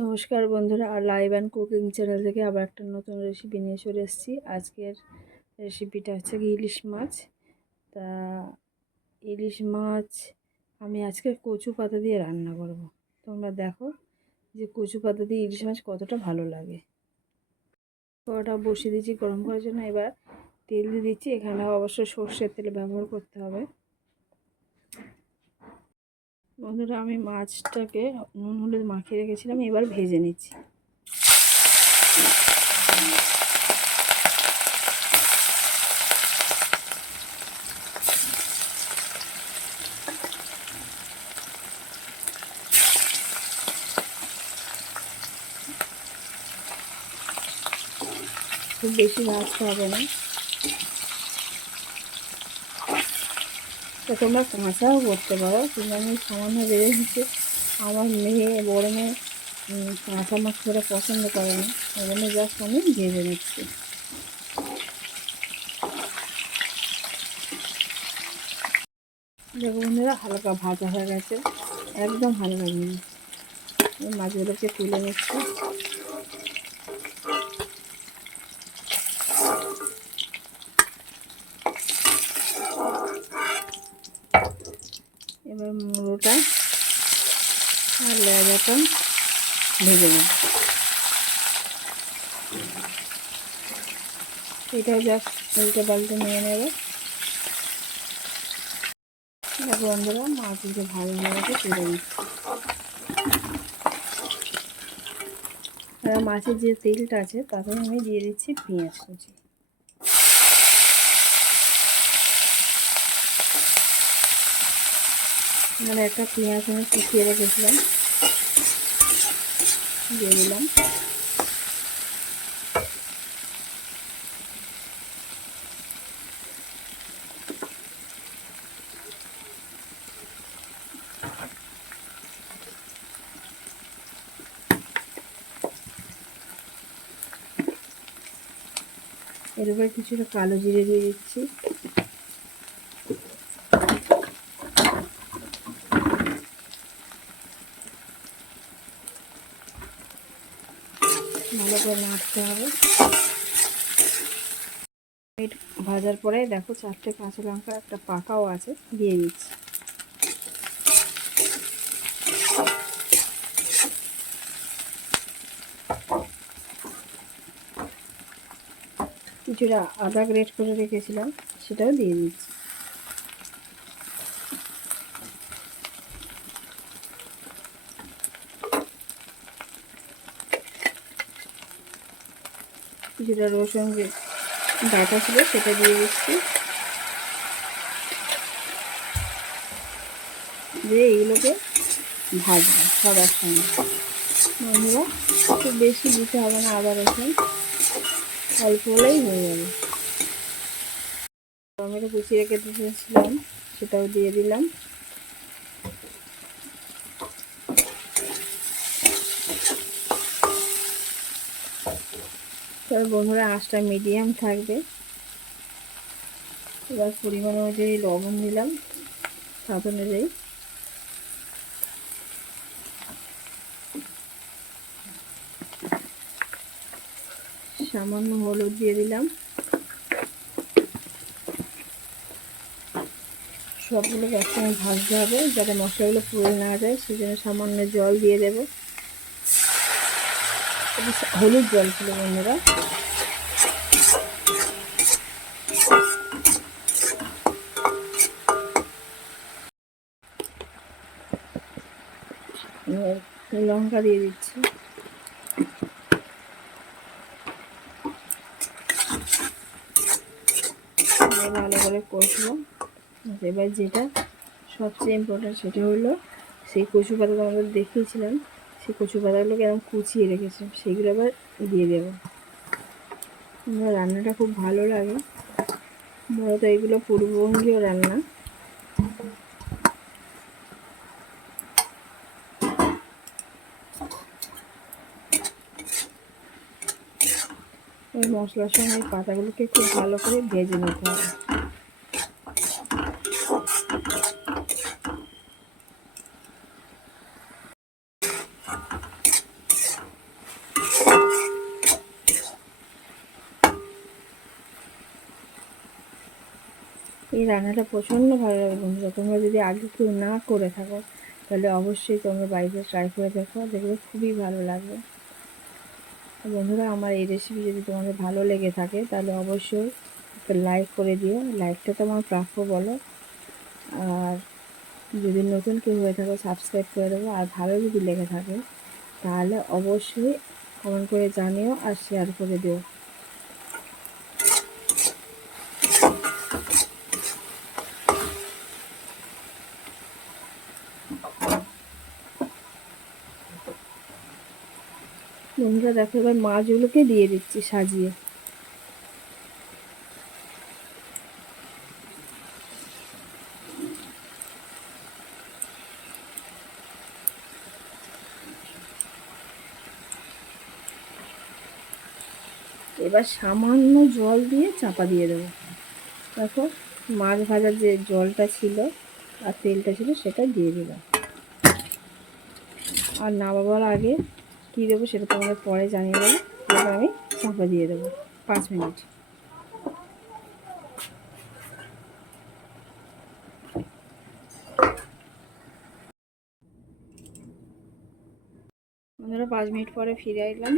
নমস্কার বন্ধুরা, আর লাইভ অ্যান্ড কুকিং চ্যানেল থেকে আবার একটা নতুন রেসিপি নিয়ে চলে এসেছি। আজকের রেসিপিটা হচ্ছে কি ইলিশ মাছ। তা ইলিশ মাছ আমি আজকে কচু পাতা দিয়ে রান্না করব। তোমরা দেখো যে কচু পাতা দিয়ে ইলিশ মাছ কতটা ভালো লাগে। কড়াটা বসিয়ে দিচ্ছি গরম করার জন্য। এবার তেল দিয়ে দিচ্ছি। এখানে অবশ্যই সর্ষের তেল ব্যবহার করতে হবে। বন্ধুরা, আমি মাছটাকে নুন, হলুদ মাখিয়ে রেখেছিলাম, এবার ভেজে নিচ্ছি। খুব বেশি ভাজতে হবে না। তো তোমরা কাঁচাও করতে পারো। কিন্তু আমি সামান্য বেড়ে দিচ্ছি আমার মেয়ে, বড় মেয়ে কাঁচা মাছ করে পছন্দ করে না। ওই জন্য জাস্ট আমি ভেজে নিচ্ছি। দেখো বন্ধুরা, হালকা ভাজা হয়ে গেছে। একদম হালকা মাছগুলোকে তুলে নিচ্ছি এবার মুড়োটা আর লেজাটা ভেজে নেব। এটাও জাস্ট উল্টে পাল্টে নিয়ে নেবে। বন্ধুরা মাছগুলো ভালো হয়ে তুলে নিচ্ছি। আর মাছের যে তেলটা আছে তাতে আমি দিয়ে দিচ্ছি পেঁয়াজ কুচি। মানে একটা পেঁয়াজ আমি কুচিয়ে রেখেছিলাম। দিয়ে দিলাম। কিছুটা কালো জিরে দিয়ে দিচ্ছি। ভালো করে নাড়তে হবে। ভাজার পরে দেখো চারটে কাঁচা লঙ্কা, একটা পাকাও আছে, দিয়ে দিচ্ছি। কিছুটা আদা গ্রেট করে রেখেছিলাম, সেটাও দিয়ে দিচ্ছি। কিছুটা রসুন যে ডাটা ছিল সেটা দিয়ে দিচ্ছি। দিয়ে এইগুলোকে ভাজবো সবার সঙ্গে। বন্ধুরা খুব বেশি দিতে হবে না, আদা, রসুন। অল্প হলেই হয়ে যাবে। টমেটো কুচিয়ে রেখে দিয়েছিলাম, সেটাও দিয়ে দিলাম। তবে বন্ধুরা, আঁচটা মিডিয়াম থাকবে। এবার পরিমাণ অনুযায়ী লবণ দিলাম, স্বাদ অনুযায়ী। সামান্য হলুদ দিয়ে দিলাম। সবগুলোকে একসঙ্গে ভাজতে হবে, যাতে মশলাগুলো পুড়ে না যায় সেই জন্য সামান্য জল দিয়ে দেবো। হলুদ জল ছিল বন্ধুরা। লঙ্কা দিয়ে দিচ্ছি। ভালো করে কষবো। এবার যেটা সবচেয়ে ইম্পর্টেন্ট সেটা হলো সেই কচু পাতা আমাদের দেখিয়েছিলাম। সেই কচু পাতাগুলোকে এরকম কুচিয়ে রেখেছে সেগুলো আবার দিয়ে দেবো। আমার রান্নাটা খুব ভালো লাগে। মূলত এগুলো পূর্ববঙ্গীয় রান্না। ওই মশলার সঙ্গে পাতাগুলোকে খুব ভালো করে ভেজে নিতে হবে। এই রান্নাটা প্রচণ্ড ভালো লাগে বন্ধুরা। তোমরা যদি আগে কেউ না করে থাকো, তাহলে অবশ্যই তোমরা বাড়িতে ট্রাই করে দেখো দেখবে খুবই ভালো লাগবে। বন্ধুরা, আমার এই রেসিপি যদি তোমাদের ভালো লেগে থাকে, তাহলে অবশ্যই একটা লাইক করে দিও। লাইকটা তো আমার প্রাপ্য বলো। আর যদি নতুন কেউ হয়ে থাকে সাবস্ক্রাইব করে দেবো। আর ভালো যদি লেগে থাকে, তাহলে অবশ্যই কমেন্ট করে জানিও আর শেয়ার করে দিও। বন্ধুরা দেখো, এবার মাছগুলোকে দিয়ে দিচ্ছি সাজিয়ে। এবার সামান্য জল দিয়ে চাপা দিয়ে দেবো। দেখো, মাছ ভাজার যে জলটা ছিল আর তেলটা ছিল সেটা দিয়ে দিলাম। আর নামাবার আগে কী দেবো সেটা তোমাদের পরে জানিয়ে দেবো। এবার আমি চাপা দিয়ে দেবো পাঁচ মিনিট। বন্ধুরা, পাঁচ মিনিট পরে ফিরে এলাম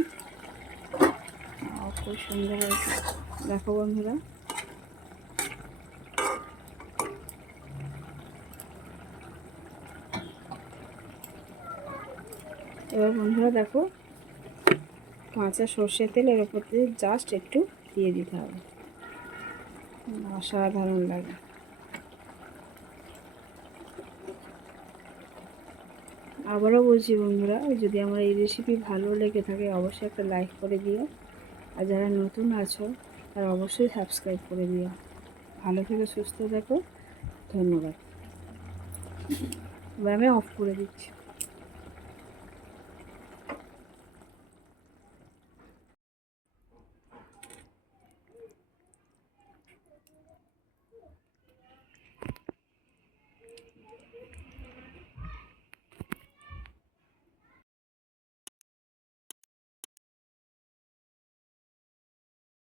খুব সুন্দর হয়েছে। দেখো বন্ধুরা এবার বন্ধুরা দেখো, কাঁচা সর্ষের তেল এর উপর দিয়ে জাস্ট একটু দিয়ে দিতে হবে। অসাধারণ লাগে। আবারও বলছি বন্ধুরা, যদি আমার এই রেসিপি ভালো লেগে থাকে, অবশ্যই একটা লাইক করে দিও। আর যারা নতুন আছো, তারা অবশ্যই সাবস্ক্রাইব করে দিও। ভালো থেকে, সুস্থ থাকো। ধন্যবাদ। আমি অফ করে দিচ্ছি।